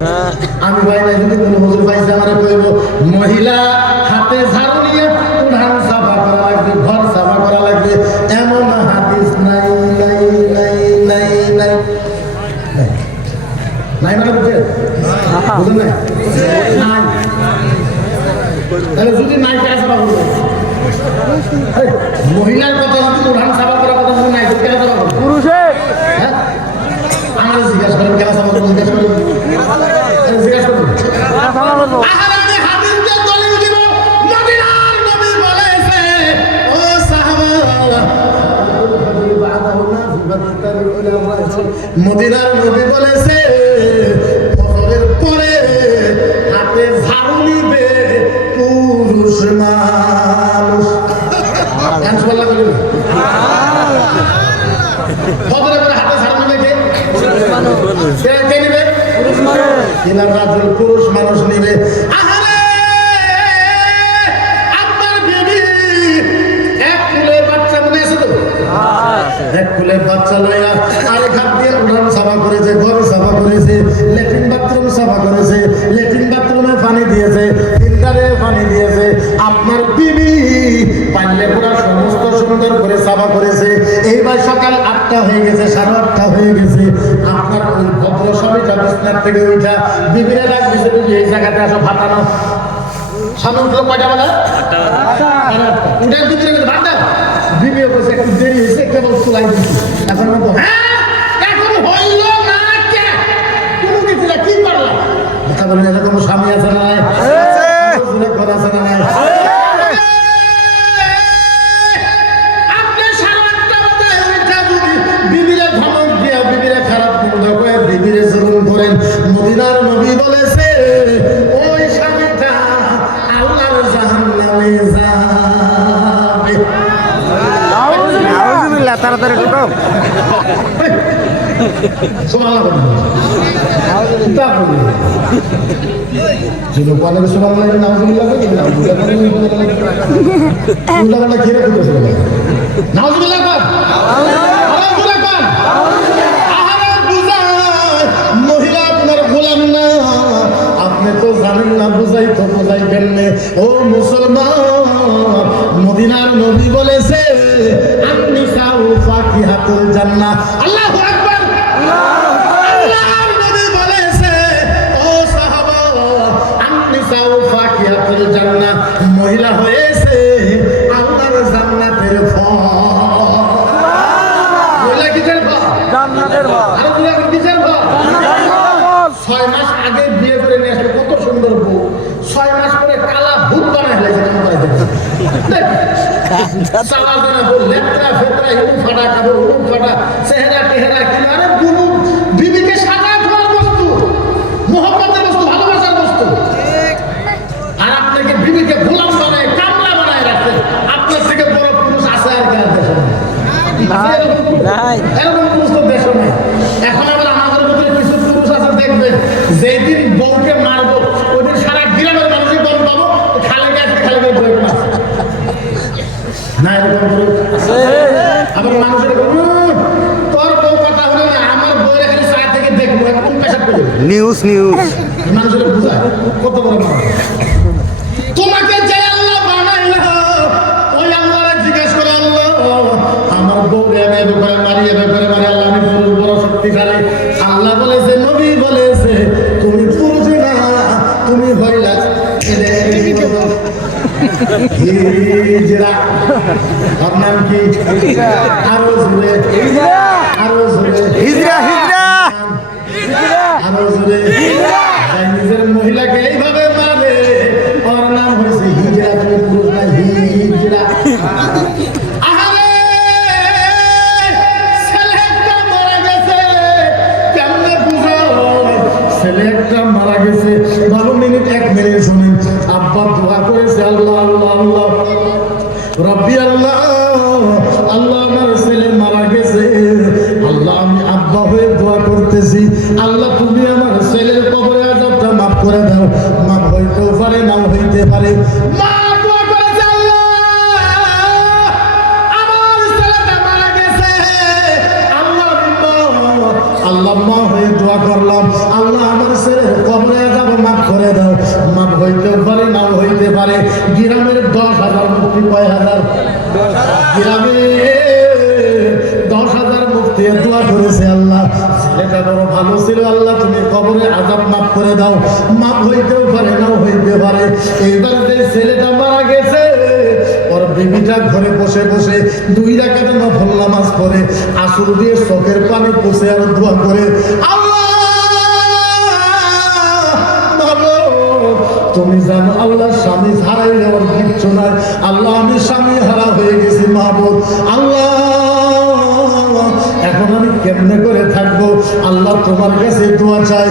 আমি ভাই না যদি কোনো হুজুর পাইছে আমারে কইব মহিলা হাতে ঝাড়ু নিয়ে উঠান সাফা করা লাগবে, ঘর সাফা করা লাগবে, এমন হাদিস নাই নাই নাই নাই নাই নাই মানে বুঝে বুঝেন না নাই। তাহলে যদি নাই কেন সাফা করবে? মহিলার কথা যদি উঠান সাফা করার কথা যদি নাই কেন সাফা করবে? পুরুষে আমার জিজ্ঞাসা করেন কেন সাফা করবে? জিজ্ঞাসা করেন জিজ্ঞাসা করুন। আমি হাদিস দিয়ে দলিল দিব, মদিনার নবী বলেছে ও সাহাবা, মদিনার নবী বলেছে ফজরের পরে হাতে ঝাড়ু নিবে পুরুষ মানুষ। সুবহানাল্লাহ বলুন। ফজরের পরে হাতে ঝাড়ু নিবে কে? কে নিবে? পুরুষ মানুষ নিবে। আপনার বিবি এক কুলে বাচ্চা মনে আছে তো? এক কুলে বাচ্চা লইয়া আরেক হাত দিয়ে উঠান সাফা করেছে, ঘর সাফা করেছে, ল্যাট্রিন বাথরুম সাফা করেছে, ল্যাট্রিন বাথরুমে পানি দিয়েছে, ফিল্টারে পানি দিয়েছে। আপনার বিবি পারলে পুরো সমস্ত সুন্দর করে সাফা করেছে। এইবার সকাল 8টা হয়ে গেছে, 8:30 হয়ে গেছে। আপনার ওই ভদ্র স্বামীটা বিছানার থেকে উঠা বিবিরা ডাক দিছে, এই জায়গাতে আসো ভাত আনো। স্বামী উঠলো কয়টা বেলা? উঠে বিবিরা ভাত দাও। বিবিও বলছে একটু দেরি হয়েছে, কেবল চুলাই দিচ্ছি। এখন বলতো হ্যাঁ এখন হইল না কে কোনো কিছু না, কি করলাম? কথা বলেন এরকম স্বামী আছে না নাই? কথা আছে না নাই? মদিনার নবী বলেছে ওই স্বামীটা আল্লাহর জাহান্নামে যাবে। নাউজুবিল্লাহ, তাড়াতাড়ি ঢুকো। সুবহানাল্লাহ। নাউজুবিল্লাহ আপনি তো জানেন না, বুঝাই তো বুঝাইবেন না। ও মুসলমান, মদিনার নবী বলেছে আন-নিসাউ ফাকিহাতুল জান্নাহ। আল্লাহু আকবার। আল্লাহর নবী বলেছে ও সাহাবা আন-নিসাউ ফাকিহাতুল জান্নাহ, মহিলা হয়েছে আল্লাহর জান্নাতের ফল। মহিলা কিসের ফল? জান্নাতের ফল। আর তুমি এখন কিসের ফল? 6 মাস আগে বিয়ে করে নিয়ে আসলে কত সুন্দর বউ, 6 মাস পরে কালা ভূত বানায় ফেলেছে। চেহারা টেহারা কিনা, আরে বিবিকে সাদা খাওয়ার বস্তু, মোহব্বতের বস্তু, ভালোবাসার বস্তু। আর আপনাকে বিবিকে গোলাম বানায়, কামলা বানায় রাখে। আপনার থেকে বড় পুরুষ আছে আর কি? এরকম পুরুষ তো দেশ নাই। এখন আবার আমাদের ভিতরে কিছু পুরুষ আছে, দেখবেন যেই দিন বউকে মারবো ওই দিন সারা গ্রামের মানুষের গম পাবো, খালে গেছে খালে গিয়ে বই না। এরকম আবার মানুষের তোর বউ কথা হলো না, আমার বউয়ের এখানে চা থেকে দেখবো কোন পেশাব করে নিউজ মানুষের বুঝায় কত বড় মানুষ। তোমাকে যে আল্লাহ বানাইলো ওই আল্লাহরে জিজ্ঞেস করে, আল্লাহ আমার বউরে আমি এ ব্যাপারে মারি, এ ব্যাপারে মারি, আল্লাহ আমি পুরুষ বড় শক্তিশালী। আল্লাহ বলেছে, নবী বলেছে তুমি পুরুষ না, তুমি হইলা হিজরা। ওর নাম কি? আরো জোরে, আরো জোরে, হিজরা, হিজরা, আরো জোরে। নিজের মহিলাকে এইভাবে মারে, ওর নাম হয়েছে হিজরা। তুমি পুরুষ না, হিজরা। মারা গেছে। 12 মিনিট 1 মিনিট শুনেন। আব্বা দোয়া করেছে, আল্লাহ আল্লাহ আল্লাহ রব্বি আল্লাহ, আল্লাহ আমার ছেলে মারা গেছে। আল্লাহ আমি আব্বা হয়ে দোয়া করতেছি, আল্লাহ তুমি আমার ছেলের কবরে আযাবটা মাফ করে দাও। মাফ হইতেও পারে, নাও হইতে পারে। মা দোয়া করেছে, আল্লাহ আমার ছেলেটা মারা গেছে। আল্লাহ মা হয়ে দোয়া করলাম, আল্লাহ আমার ছেলের গ্রামে 10,000 মুখ দিয়ে দোয়া করেছে, আল্লাহ ছেলেটা বড় ভালো ছিল, আল্লাহ তুমি কবরে আযাব মাফ করে দাও। মাফ হইতেও পারে, নাও হইতে পারে। এইবার যে ছেলেটা মারা গেছে, ওর বিবিটা ঘরে বসে বসে 2 রাকাত নফল নামাজ পড়ে, আসর দিয়ে চোখের পানি পুছে আর দোয়া করে, আল্লাহ তুমি জানো আল্লাহ স্বামী হারাইলে ওর কিচ্ছু নাই, আল্লাহ আমি স্বামী হারা হয়ে গেছি মাহবুব, আল্লাহ এখন আমি কেমনে করে থাকবো, আল্লাহ তোমার কাছে দোয়া চাই।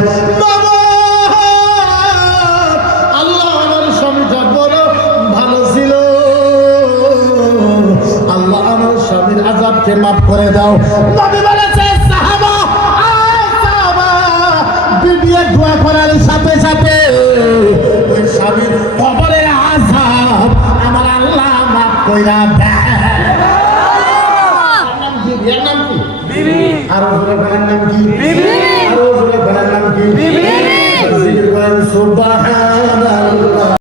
আল্লাহ আমার স্বামীটা বড় ভালো ছিল, আল্লাহ আমার স্বামীর আযাবকে মাফ করে দাও। নবী বলেছে সাহাবা, বিবি দোয়া করার সাথে সাথে ওই স্বামীর কবরের আযাব আমার আল্লাহ মাফ কইরা দেয়।